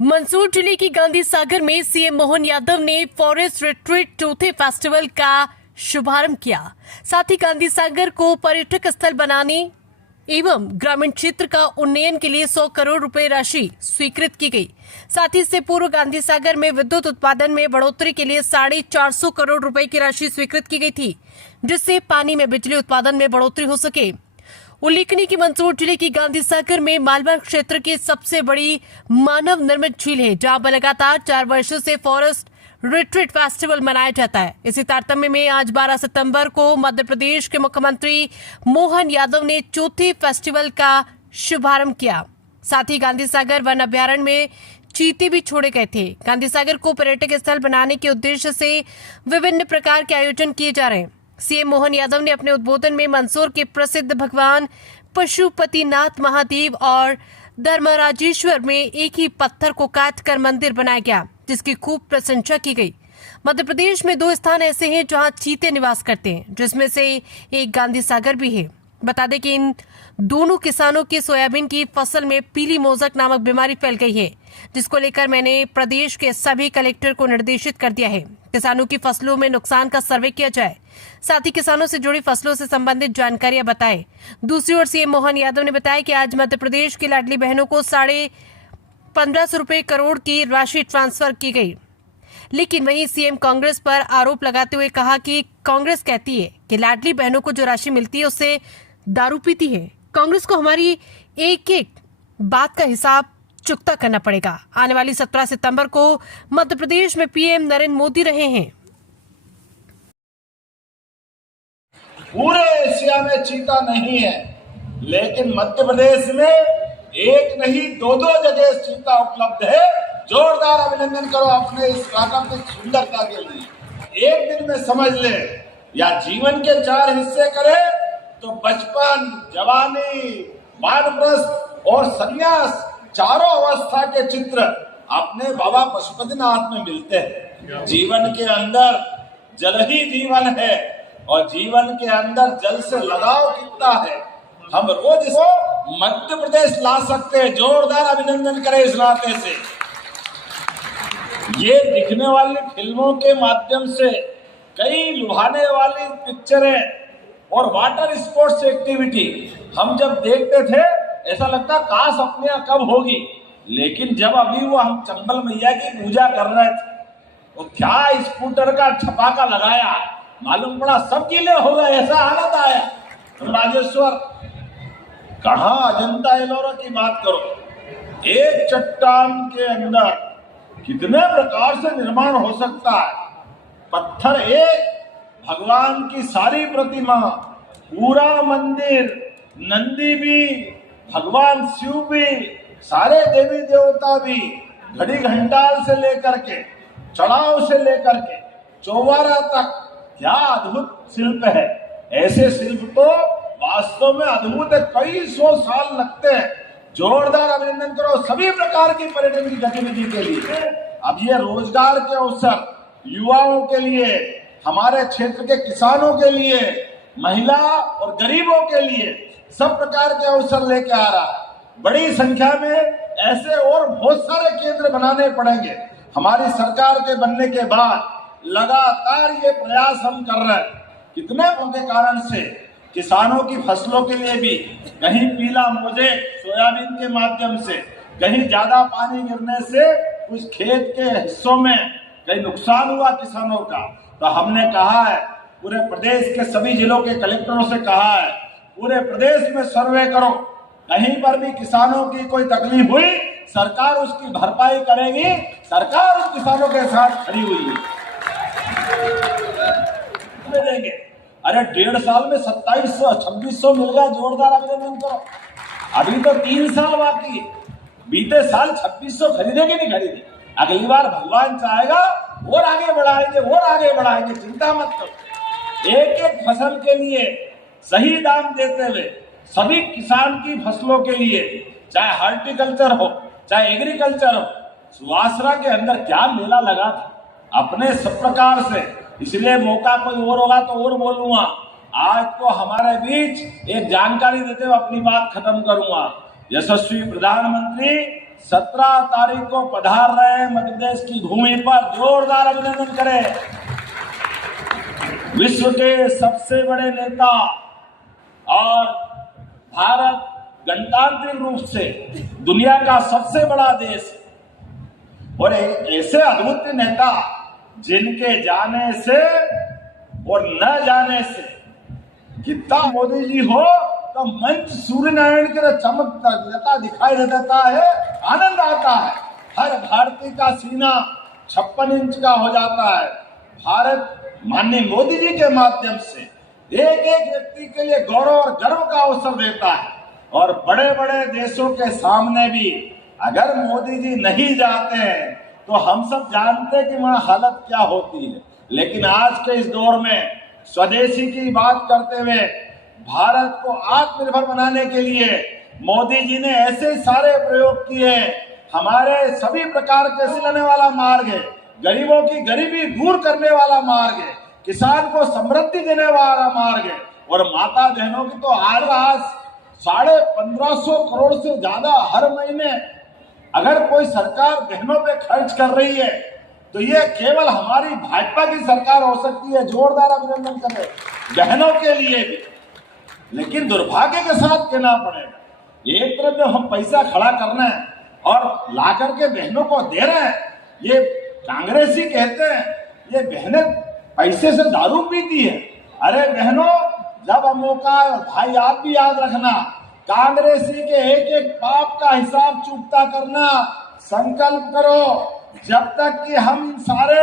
मंदसौर जिले की गांधी सागर में सीएम मोहन यादव ने फॉरेस्ट रिट्रीट चौथे फेस्टिवल का शुभारंभ किया। साथ ही गांधी सागर को पर्यटक स्थल बनाने एवं ग्रामीण क्षेत्र का उन्नयन के लिए 100 करोड़ रुपए राशि स्वीकृत की गई। साथ ही इससे पूर्व गांधी सागर में विद्युत उत्पादन में बढ़ोतरी के लिए 450 करोड़ रुपए की राशि स्वीकृत की गई थी, जिससे पानी में बिजली उत्पादन में बढ़ोतरी हो सके। उल्लेखनीय कि मंदसौर जिले की गांधी सागर में मालवा क्षेत्र की सबसे बड़ी मानव निर्मित झील है, जहां पर लगातार 4 वर्षों से फॉरेस्ट रिट्रीट फेस्टिवल मनाया जाता है। इसी तारतम्य में आज 12 सितंबर को मध्य प्रदेश के मुख्यमंत्री मोहन यादव ने चौथे फेस्टिवल का शुभारंभ किया। साथ ही गांधी सागर वन अभ्यारण्य में चीते भी छोड़े गए थे। गांधी सागर को पर्यटक स्थल बनाने के उद्देश्य से विभिन्न प्रकार के आयोजन किए जा रहे हैं। सीएम मोहन यादव ने अपने उद्बोधन में मंदसौर के प्रसिद्ध भगवान पशुपतिनाथ महादेव और धर्मराजेश्वर में एक ही पत्थर को काटकर मंदिर बनाया गया, जिसकी खूब प्रशंसा की गई। मध्य प्रदेश में 2 स्थान ऐसे हैं जहां चीते निवास करते हैं, जिसमें से एक गांधी सागर भी है। बता दें कि इन दोनों किसानों की सोयाबीन की फसल में पीली मोज़क नामक बीमारी फैल गई है, जिसको लेकर मैंने प्रदेश के सभी कलेक्टर को निर्देशित कर दिया है किसानों की फसलों में नुकसान का सर्वे किया जाए, साथ ही किसानों से जुड़ी फसलों से संबंधित जानकारियां बताएं। दूसरी ओर सीएम मोहन यादव ने बताया कि आज मध्य प्रदेश की लाडली बहनों को 1550 करोड़ की राशि ट्रांसफर की गई। लेकिन वहीं सीएम कांग्रेस पर आरोप लगाते हुए कहा कि कांग्रेस कहती है कि लाडली बहनों को जो राशि मिलती है उससे दारू पीती है। कांग्रेस को हमारी एक एक बात का हिसाब चुकता करना पड़ेगा। आने वाली 17 सितंबर को मध्य प्रदेश में पीएम नरेंद्र मोदी रहे हैं। पूरे एशिया में चीता नहीं है, लेकिन मध्य प्रदेश में एक नहीं 2 जगह चीता उपलब्ध है। जोरदार अभिनंदन करो अपने इस प्राकृतिक सुंदरता के लिए। एक दिन में समझ ले या जीवन के 4 हिस्से करे तो बचपन, जवानी, वानप्रस्थ और संन्यास चारों अवस्था के चित्र अपने बाबा पशुपतिनाथ में मिलते हैं। जीवन के अंदर जल ही जीवन है और जीवन के अंदर जल से लगाव कितना है, हम रोज इसको मध्य प्रदेश ला सकते हैं। जोरदार अभिनंदन करें इस नाते से। ये दिखने वाली फिल्मों के माध्यम से कई लुभाने वाली पिक्चरें और वाटर स्पोर्ट्स एक्टिविटी हम जब देखते थे ऐसा लगता काश अपने यहाँ कब होगी। लेकिन जब अभी वो हम चंबल मैया की पूजा कर रहे थे तो क्या स्कूटर का छपाका लगाया, मालूम पड़ा सब गीले हो गए, ऐसा हालत आया। राजेश्वर कहाँ अजंता एलोरा की बात करो, एक चट्टान के अंदर कितने प्रकार से निर्माण हो सकता है। पत्थर एक, भगवान की सारी प्रतिमा, पूरा मंदिर, नंदी भी, भगवान शिव भी, सारे देवी देवता भी, घड़ी घंटाल से लेकर के चढ़ाव से लेकर के चौबारा तक, क्या अद्भुत शिल्प है। ऐसे शिल्प तो वास्तव में अद्भुत है, कई 100 साल लगते हैं। जोरदार अभिनंदन करो सभी प्रकार की पर्यटन की गतिविधि के लिए। अब ये रोजगार के अवसर युवाओं के लिए, हमारे क्षेत्र के किसानों के लिए, महिला और गरीबों के लिए सब प्रकार के अवसर लेके आ रहा है। बड़ी संख्या में ऐसे और बहुत सारे केंद्र बनाने पड़ेंगे। हमारी सरकार के बनने के बाद लगातार ये प्रयास हम कर रहे हैं। कितने के कारण से किसानों की फसलों के लिए भी कहीं पीला मोज़ेक सोयाबीन के माध्यम से, कहीं ज्यादा पानी गिरने से कुछ खेत के हिस्सों में कहीं नुकसान हुआ किसानों का, तो हमने कहा है पूरे प्रदेश के सभी जिलों के कलेक्टरों से कहा है पूरे प्रदेश में सर्वे करो, कहीं पर भी किसानों की कोई तकलीफ हुई सरकार उसकी भरपाई करेगी। सरकार उस किसानों के साथ खड़ी हुई है। देंगे अरे 1.5 साल में 2700-2600 मिल गया। जोरदार अभिनंदन करो। अभी तो 3 साल बाकी है। बीते साल 2600 खरीदे कि नहीं खरीदे, अगली बार भगवान चाहेगा और आगे बढ़ाएंगे और आगे बढ़ाएंगे, चिंता मत करो। एक एक फसल के लिए सही दाम देते हुए सभी किसान की फसलों के लिए, चाहे हॉर्टिकल्चर हो चाहे एग्रीकल्चर हो, सुवासरा के अंदर क्या मेला लगा था अपने सब प्रकार से। इसलिए मौका कोई और होगा तो और बोलूंगा। आज तो हमारे बीच एक जानकारी देते हुए अपनी बात खत्म करूंगा। यशस्वी प्रधानमंत्री 17 तारीख को पधार रहे हैं मध्य प्रदेश की भूमि पर, जोरदार अभिनंदन करें। विश्व के सबसे बड़े नेता और भारत गणतांत्रिक रूप से दुनिया का सबसे बड़ा देश और ऐसे अद्भुत नेता जिनके जाने से और न जाने से कितना मोदी जी हो तो मंच सूर्य नारायण की तरह चमकता दिखाई देता है, आनंद आता है। हर भारतीय का सीना 56 इंच का हो जाता है। भारत माननीय मोदी जी के माध्यम से एक एक व्यक्ति के लिए गौरव और गर्व का अवसर देता है और बड़े बड़े देशों के सामने भी अगर मोदी जी नहीं जाते हैं तो हम सब जानते हैं कि वहां हालत क्या होती है। लेकिन आज के इस दौर में स्वदेशी की बात करते हुए भारत को आत्मनिर्भर बनाने के लिए मोदी जी ने ऐसे सारे प्रयोग किए। हमारे सभी प्रकार के सिलने वाला मार्ग है, गरीबों की गरीबी दूर करने वाला मार्ग है, किसान को समृद्धि देने वाला मार्ग है और माता बहनों की तो आज 1550 करोड़ से ज्यादा हर महीने अगर कोई सरकार बहनों पे खर्च कर रही है तो ये केवल हमारी भाजपा की सरकार हो सकती है। जोरदार अभिनंदन करें बहनों के लिए भी। लेकिन दुर्भाग्य के साथ कहना पड़ेगा, एक तरफ जब हम पैसा खड़ा करना है और ला करके बहनों को दे रहे हैं, ये कांग्रेसी कहते हैं ये बहनें पैसे से दारू पीती है। अरे बहनों, जब मौका है, भाई आप भी याद रखना, कांग्रेसी के एक एक पाप का हिसाब चुकता करना। संकल्प करो, जब तक कि हम सारे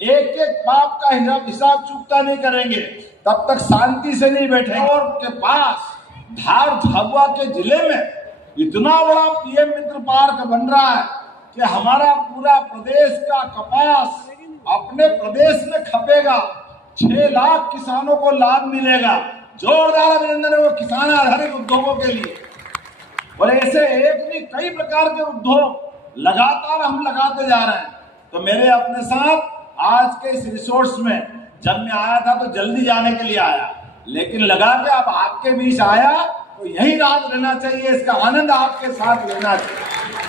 एक एक पाप का हिसाब चुकता नहीं करेंगे तब तक शांति से नहीं बैठेंगे। और के पास धार झाबुआ के जिले में इतना बड़ा पीएम मित्र पार्क बन रहा है कि हमारा पूरा प्रदेश का कपास अपने प्रदेश में खपेगा। 6 लाख किसानों को लाभ मिलेगा। जोरदार अभिनंदन है वो किसान आधारित उद्योगों के लिए। और ऐसे एक नहीं कई प्रकार के उद्योग लगातार हम लगाते जा रहे हैं। तो मेरे अपने साथ आज के इस रिसोर्स में जब मैं आया था तो जल्दी जाने के लिए आया, लेकिन लगा कि अब आपके बीच आया तो यही रात लेना चाहिए, इसका आनंद आपके साथ लेना चाहिए।